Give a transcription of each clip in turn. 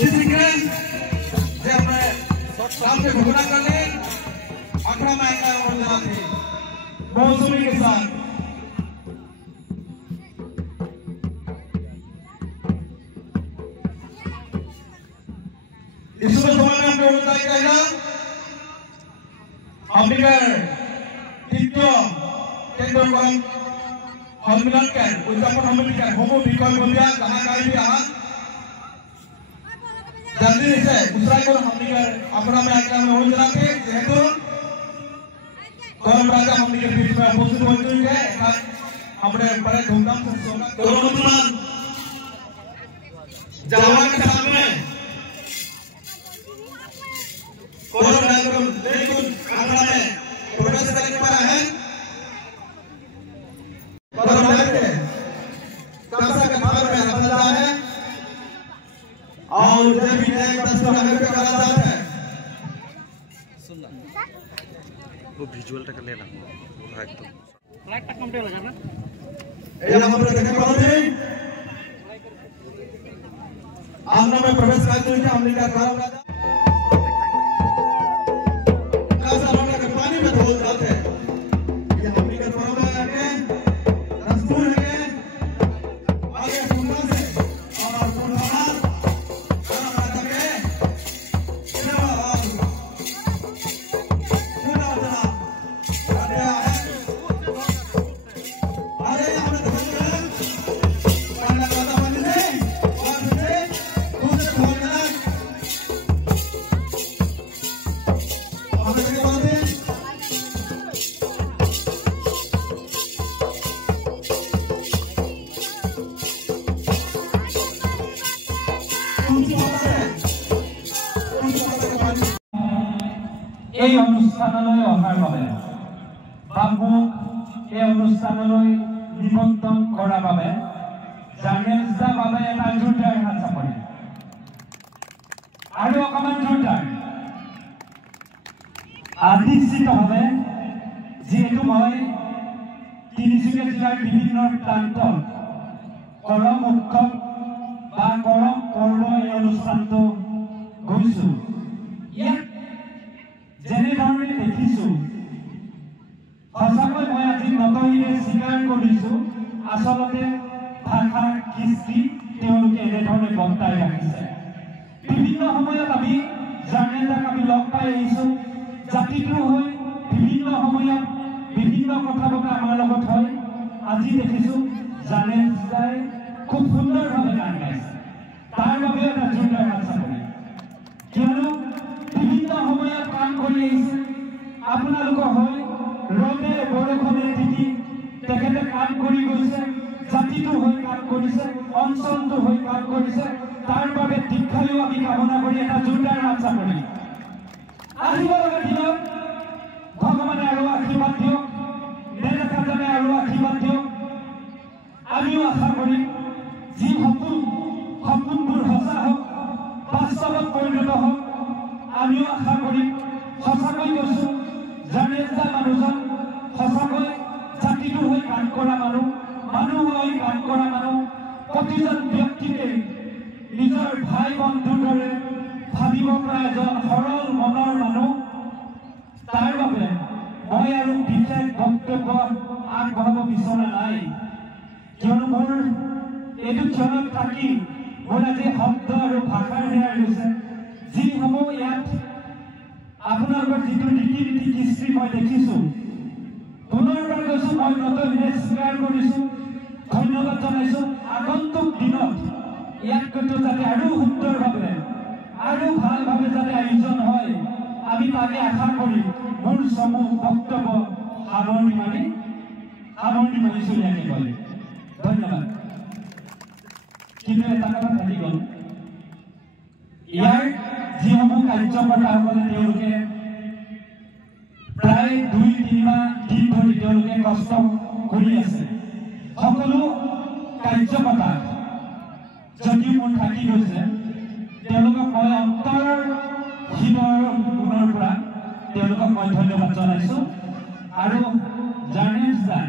कोशिश करें जे हमने शाम के घोषणा कर ले अखड़ा महंगा हो जाती मौसमी के साथ इस समय में हमने होता है क्या अम्बिकर तीर्थो केंद्र पर सम्मिलन के उद्यापन सम्मिलन के होमो विकल्प बंदिया जहाँ कहीं भी यहाँ जल्दी से दूसरा को अम्बिकर अपना में आकर में हो जाते जेहेतु गौरव राजा अम्बिकर बीच में उपस्थित हो चुके हैं हमने बड़े धूमधाम से स्वागत करो जवान के सामने गौरव राजा लेकिन आगरा में प्रवेश करने वाला है गौरव राजा कासा के भाग में बदला है और जब भी नए प्रश्न आगे पे करा जाता है सुनना वो विजुअल टक ले ला पूरा एकदम फ्लाइट तक कंप्लीट हो जाना ये हम लोग देखने वाले हैं आंगन में प्रवेश करते हुए हमने क्या गौरव राजा पानी में धो जाते हैं ये हमने के द्वारा में आके रसगुल है आगे फूलना से और फूलना खाना बना के पूरा अरे हमने तो पानी का पानी से और से दूसरे धोना हमने के बाद এই অনুষ্ঠানলৈ অহাৰ বাবে বাবুক এই অনুষ্ঠানলৈ নিমন্ত্ৰণ কৰাৰ বাবে জানেজা বাবে এটা জোৰদাৰ হাত চাপৰি আৰু অকমান জোৰদাৰ নিশ্চিতভাৱে যিহেতু মই তিনিচুকীয়া জিলাৰ বিভিন্ন প্ৰান্তত কৰম উৎসৱ বা কৰম পৰ্ব এই অনুষ্ঠানটো গৈছো ইয়াত যেনেধৰণে দেখিছো সঁচাকৈ মই আজি নতহিৰে স্বীকাৰ কৰিছো আচলতে ভাষাৰ কৃষ্টি তেওঁলোকে এনেধৰণে বৰ্তাই ৰাখিছে বিভিন্ন সময়ত আমি জানেজাক আমি লগ পাই আহিছো জাতিটোৰ হৈ বিভিন্ন সময়ত বিভিন্ন কথা বতৰা আমাৰ লগত হয় আজি দেখিছো জানেজাই খুব সুন্দৰভাৱে গান গাইছে তাৰ বাবে এটা জোৰদাৰ হাত চাপৰি কিয়নো বিভিন্ন সময়ত কাম কৰি আহিছে আপোনালোকৰ হৈ ৰ'দে বৰষুণে তিতি তেখেতে কাম কৰি গৈছে জাতিটোৰ হৈ কাম কৰিছে অঞ্চলটোৰ হৈ কাম কৰিছে তাৰ বাবে দীৰ্ঘায়ু আমি কামনা কৰি এটা জোৰদাৰ হাত চাপৰি আহিব লগা দিনত ভগৱানে আৰু আশীৰ্বাদ দিয়ক নেদেখাজনে আৰু আশীৰ্বাদ দিয়ক আমিও আশা কৰিম যি সপোনবোৰ সঁচা হওক বাস্তৱত পৰিণত হওক আমিও আশা কৰিম সঁচাকৈ কৈছো জানেজা মানুহজন সঁচাকৈ জাতিটোৰ হৈ কাম কৰা মানুহ হৈ কাম কৰা মানুহ প্ৰতিজন ব্যক্তিকে নিজৰ ভাই বন্ধুৰ দৰে ভাবিব পৰা এজন সৰল মনৰ মানুহ তাৰ বাবে মই আৰু বিশেষ বক্তব্য আগবঢ়াব বিচৰা নাই কিয়নো মোৰ এইটো ক্ষণত থাকি মোৰ আজি শব্দ আৰু ভাষাৰ হেৰাই গৈছে যিসমূহ ইয়াত আপোনালোকৰ যিটো ৰীতি নীতি কৃষ্টি মই দেখিছো পুনৰবাৰ কৈছো মই নতহিৰে স্বীকাৰ কৰিছো ধন্যবাদ জনাইছো আগন্তুক দিনত ইয়াতকৈতো যাতে আৰু সুন্দৰভাৱে আৰু ভালভাৱে যাতে আয়োজন হয় আমি তাকে আশা কৰি মোৰ সমূহ বক্তব্য সামৰণি মাৰিছো ইয়াকে ক'লে ধন্যবাদ কিন্তু এটা কথা থাকি গ'ল ইয়াৰ যিসমূহ কাৰ্যকৰ্তাসকলে তেওঁলোকে প্ৰায় 2-3 মাহ দিন ধৰি তেওঁলোকে কষ্ট কৰি আছে সকলো কাৰ্যকৰ্তা যদি মোৰ থাকি গৈছে তেওঁলোকক মই অন্তৰৰ হৃদয়ৰ গুণৰ পৰা তেওঁলোকক মই ধন্যবাদ জনাইছো আৰু জানেজা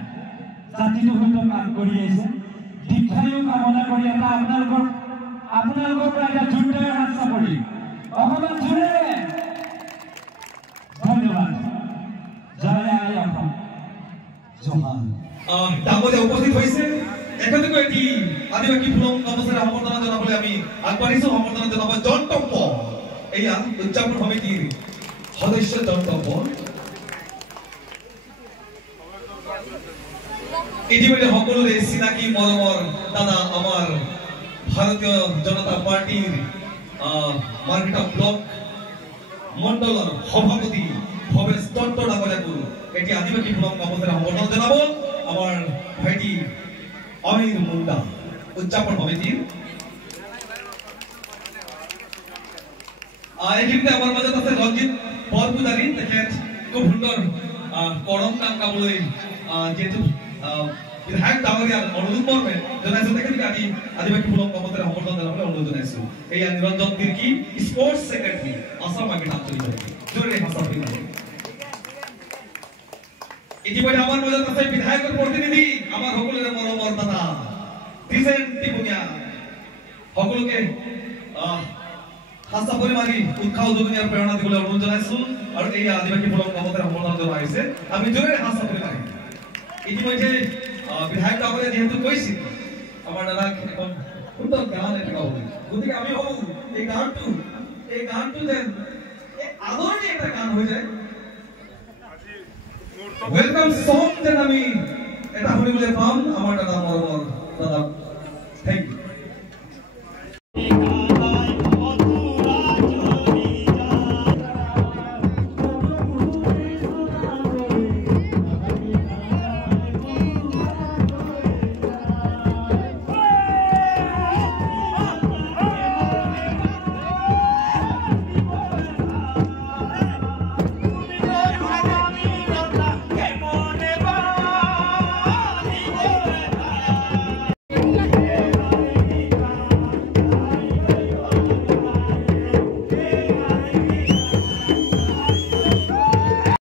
জাতিটোৰ সৈতে কাম কৰি আহিছে দীৰ্ঘায়ু কামনা কৰি এটা আপোনালোকৰ পৰা এটা জোৰদাৰ হাত কৰি অকমান জোৰেৰে ধন্যবাদ জয় আই অসম জহান ডাঙৰীয়া উপস্থিত হৈছে এখনকৈ এটি আদিবাসী ফুলম কৰ্মচাৰী সম্বৰ্ধনা জনাবলৈ আমি আগবাঢ়িছো সম্বৰ্ধনা জনাব জনটম্প এয়া উদযাপন সমিতিৰ সদস্য জনটম্প ইতিমধ্যে সকলোৰে চিনাকি মৰমৰ দাদা আমাৰ ভাৰতীয় জনতা পাৰ্টিৰ মাৰ্কেটা ব্লক মণ্ডলৰ সভাপতি ভৱেশ দত্ত ডাঙৰীয়াকো এটি আদিবাসী ফুলম কৰ্মচাৰী সম্বৰ্ধনা জনাব আমাৰ ভাইটি অমিৰ মুণ্ডা উদযাপন সমিতিৰ এইখিনিতে আমাৰ মাজত আছে ৰঞ্জিত বৰপূজাৰী তেখেত খুব সুন্দৰ কৰম কাম কাবলৈ যিহেতু বিধায়ক ডাঙৰীয়াৰ অনুৰোধ মৰ্মে জনাইছো তেখেতক আমি আদিবাসী ফুলম কৰ্মচাৰী সম্বৰ্ধনা জনাবলৈ অনুৰোধ জনাইছো এয়া Niranjan Tirkey sports secretary Assam market আঞ্চলিক জোৰে ভাষা ইতিমধ্যে আমাৰ মাজত আছে বিধায়কৰ প্ৰতিনিধি আমাৰ সকলোৰে মৰমৰ দাদা দিছেন টিপুঙীয়া সকলোকে হাস্তা পৰিমাণি উৎসাহ উদ্যোগনী আৰু প্ৰেৰণা দিবলৈ অনুৰোধ জনাইছো আৰু এই আদিবাসী ফুলম কৰ্মচাৰী সম্বৰ্ধনা জনোৱা হৈছে আমি জোৰে হাস্তা পৰিমাণি ইতিমধ্যে বিধায়ক ডাঙৰীয়া যিহেতু কৈছিল আমাৰ দাদাক এখন সুন্দৰ গান এটা গাবলৈ গতিকে আমি ভাবো এই গানটো যেন আদৰণি এটা গান হৈ যায় ওয়েলকাম সং যেন আমি এটা শুনিবলৈ পাম আমাৰ দাদা মৰমৰ দাদা